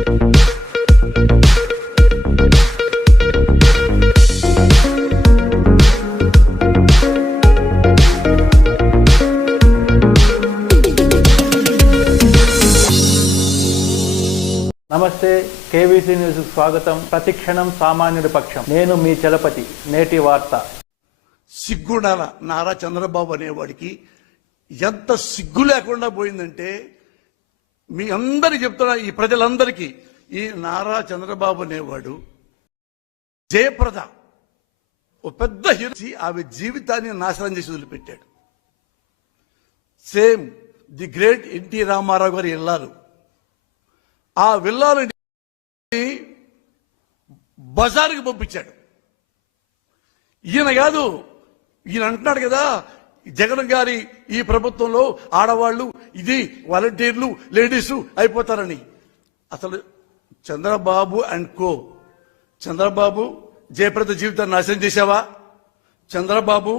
నమస్తే, KVC news స్వాగతం. ప్రతిక్షణం సామాన్యుడి పక్షం. నేను మీ చలపతి. నేటి వార్త. సిగ్గుండాల నారా చంద్రబాబు అనేవాడికి ఎంత సిగ్గు లేకుండా పోయిందంటే, మీ అందరికి చెప్తున్నా, ఈ ప్రజలందరికీ, ఈ నారా చంద్రబాబు అనేవాడు జయప్రద ఓ పెద్ద హీరో, ఆమె జీవితాన్ని నాశనం చేసి వదిలిపెట్టాడు. Same the great NT Ramarao garu ఇల్లాలు, ఆ విల్లాలని బజారుకి పంపించాడు. ఈయన కాదు, ఈయన అంటున్నాడు కదా, జగన్ గారి ఈ ప్రభుత్వంలో ఆడవాళ్ళు ఇది వాలంటీర్లు లేడీసు అయిపోతారని. అసలు చంద్రబాబు అండ్ కో, చంద్రబాబు జయప్రద జీవితాన్ని నాశనం చేశావా? చంద్రబాబు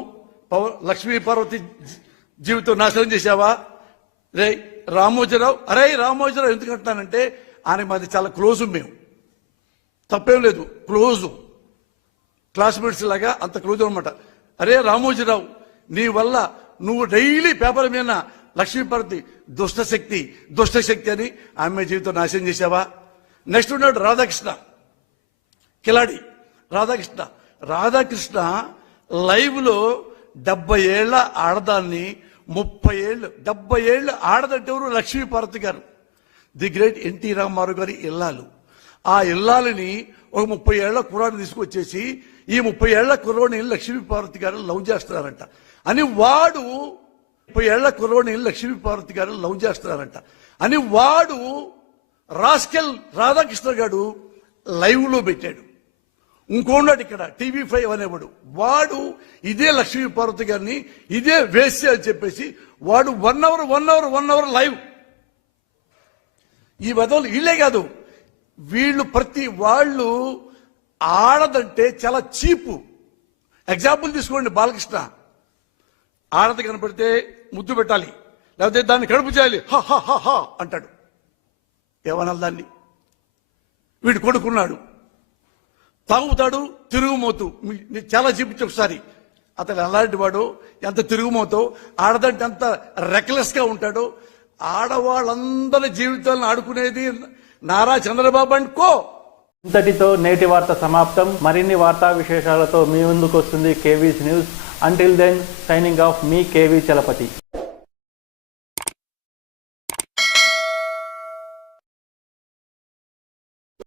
లక్ష్మీ పార్వతి జీవితం నాశనం చేశావా? రే రామోజీరావు, అరే రామోజీరావు ఎందుకంటున్నానంటే, ఆయన మాది చాలా క్లోజు, మేము తప్పేం లేదు, క్లోజు క్లాస్మేట్స్ లాగా అంత క్లోజ్ అనమాట. అరే రామోజీరావు, నీ వల్ల నువ్వు డైలీ పేపర్ మీద లక్ష్మీపార్వతి దుష్టశక్తి అని ఆమె జీవితం నాశనం చేశావా? నెక్స్ట్ ఉన్నాడు రాధాకృష్ణ, కిలాడి రాధాకృష్ణ లైవ్ లో 70 ఏళ్ల ఆడదాన్ని 30 ఏళ్ళు 70 ఏళ్ళు ఆడదంటే ఎవరు? లక్ష్మీపార్వతి గారు, ది గ్రేట్ ఎన్టీ రామారావు గారి ఇల్లాలు. ఆ ఇల్లాలని ఒక 30 ఏళ్ల కుర్రాడిని తీసుకొచ్చేసి, ఈ 30 ఏళ్ల కుర్రోడిని లక్ష్మీపార్వతి గారు లవ్ చేస్తున్నారంట అని వాడు 30 ఏళ్ల కుర్రోడిని లక్ష్మీపార్వతి గారు లవ్ చేస్తున్నారంట అని వాడు రాస్కెల్ రాధాకృష్ణ గారు లైవ్ లో పెట్టాడు. ఇంకోన్నాడు ఇక్కడ TV5 అనేవాడు, వాడు ఇదే లక్ష్మీపార్వతి గారిని ఇదే వేశ్య అని చెప్పేసి వాడు 1 అవర్ లైవ్. ఈ వదలు వీళ్ళే కాదు, వీళ్ళు ప్రతి వాళ్ళు ఆడదంటే చాలా చీపు. ఎగ్జాంపుల్ తీసుకోండి, బాలకృష్ణ ఆడది కనపడితే ముద్దు పెట్టాలి, లేకపోతే దాన్ని కడుపు చేయాలి, హా అంటాడు. ఏమనాలి దాన్ని? వీడు కొడుకున్నాడు, తాగుతాడు, తిరుగుమోతు. చాలా చూపించి ఒకసారి, అతను ఎలాంటి వాడు, ఎంత తిరుగుమోతో, ఆడదంటే ఎంత రెక్లెస్ గా ఉంటాడో. ఆడవాళ్ళందరి జీవితాలను ఆడుకునేది నారా చంద్రబాబు అండ్ కో. ఇంతటితో నేటి వార్త సమాప్తం. మరిన్ని వార్తా విశేషాలతో మీ ముందుకు వస్తుంది KVC news. Until then, signing off, మీ కేవీ చలపతి.